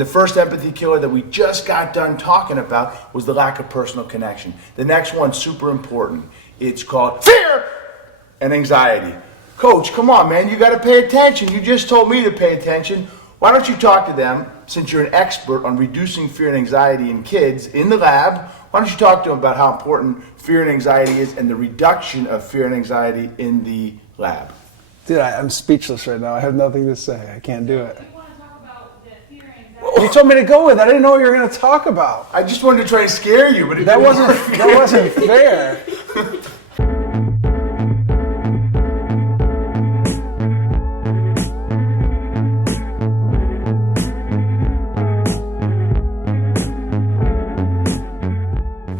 And the first empathy killer that we just got done talking about was the lack of personal connection. The next one's super important. It's called fear and anxiety. Coach, come on, man, you got to pay attention. You just told me to pay attention. Why don't you talk to them, since you're an expert on reducing fear and anxiety in kids in the lab? Why don't you talk to them about how important fear and anxiety is and the reduction of fear and anxiety in the lab? Dude, I'm speechless right now. I have nothing to say. I can't do it. You want to talk about the fear and anxiety? You told me to go with it. I didn't know what you were going to talk about. I just wanted to try to scare you, but it That didn't wasn't work. that wasn't fair.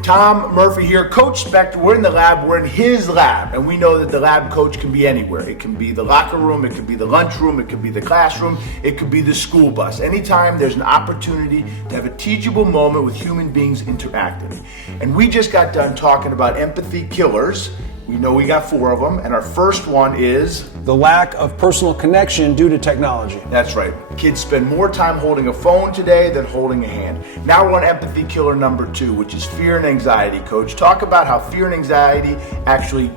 Tom Murphy here, Coach Spector. We're in the lab, we're in his lab, and we know that the lab coach can be anywhere. It can be the locker room, it could be the lunchroom, it could be the classroom, it could be the school bus. Anytime there's an opportunity to have a teachable moment with human beings interacting. And we just got done talking about empathy killers. We know we got 4 of them, and our first one is... The lack of personal connection due to technology. That's right. Kids spend more time holding a phone today than holding a hand. Now we're on empathy killer number 2, which is fear and anxiety. Coach, talk about how fear and anxiety actually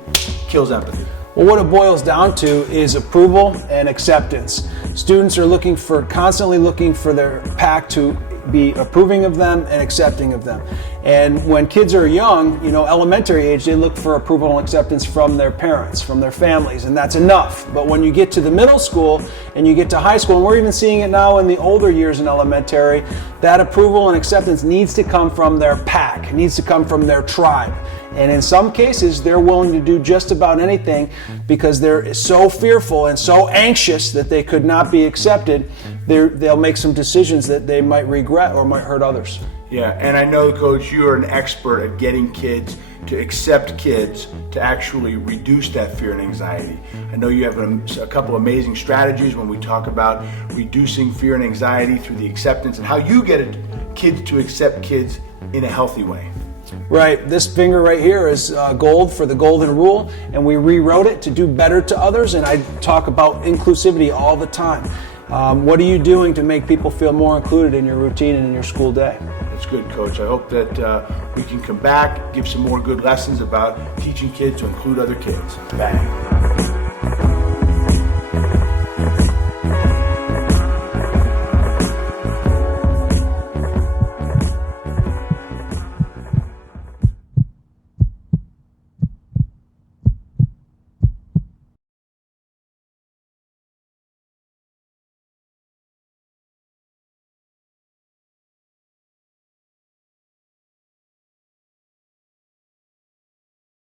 kills empathy. Well, what it boils down to is approval and acceptance. Students are constantly looking for their pack to be approving of them and accepting of them. And when kids are young, elementary age, they look for approval and acceptance from their parents, from their families, and that's enough. But when you get to the middle school and you get to high school, and we're even seeing it now in the older years in elementary, that approval and acceptance needs to come from their pack, it needs to come from their tribe. And in some cases, they're willing to do just about anything because they're so fearful and so anxious that they could not be accepted. They'll make some decisions that they might regret or might hurt others. Yeah, and I know, Coach, you are an expert at getting kids to accept kids to actually reduce that fear and anxiety. I know you have a couple amazing strategies when we talk about reducing fear and anxiety through the acceptance and how you get kids to accept kids in a healthy way. Right, this finger right here is gold for the golden rule, and we rewrote it to do better to others, and I talk about inclusivity all the time. What are you doing to make people feel more included in your routine and in your school day? That's good, Coach. I hope that we can come back, give some more good lessons about teaching kids to include other kids. Bang.